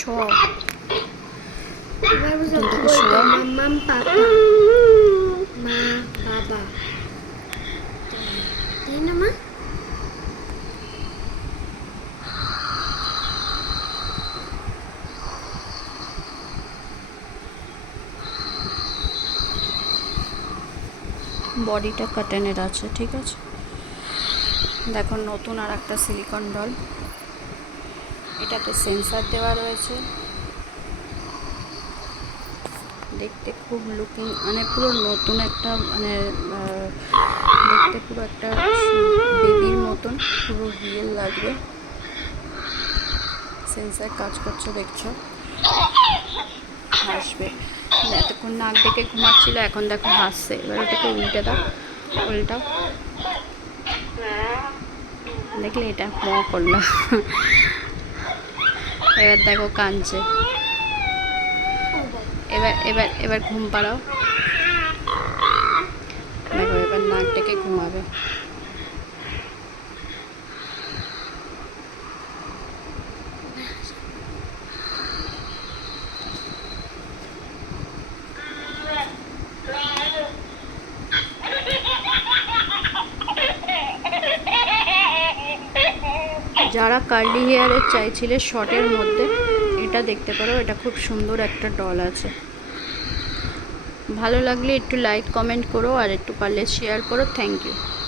শোয়াও। এবার বুঝলাম কি দুটোকে বলতো, শোয়াও। মাম্মাম পাপা, মা বাবা, তাই না মা? বডিটা কাটেনের আছে, ঠিক আছে। দেখো নতুন আর একটা সিলিকন ডল, এটাতে সেন্সার দেওয়া রয়েছে। দেখতে খুব লুকিং মানে পুরো নতুন একটা মানে দেখতে পুরো একটা বেবির মতন, পুরো রিয়েল লাগবে। সেন্সার কাজ করছে দেখছো, হাসবে। এতক্ষণ নাক ডেকে ঘুমাচ্ছিল, এখন দেখো হাসছে। এবার ওটাকে উল্টে দাও, উল্টাও। দেখলে এটা করলো। এবার দেখো কাঁদছে। এবার এবার এবার ঘুম পাড়াও। দেখো এবার নাক ডেকে ঘুমাবে। যারা কার্লি হেয়ারের চাইছিলে শর্টের মধ্যে, এটা দেখতে পারো, এটা খুব সুন্দর একটা ডল আছে। ভালো লাগলে একটু লাইক কমেন্ট করো, আর একটু পারলে শেয়ার করো। Thank you.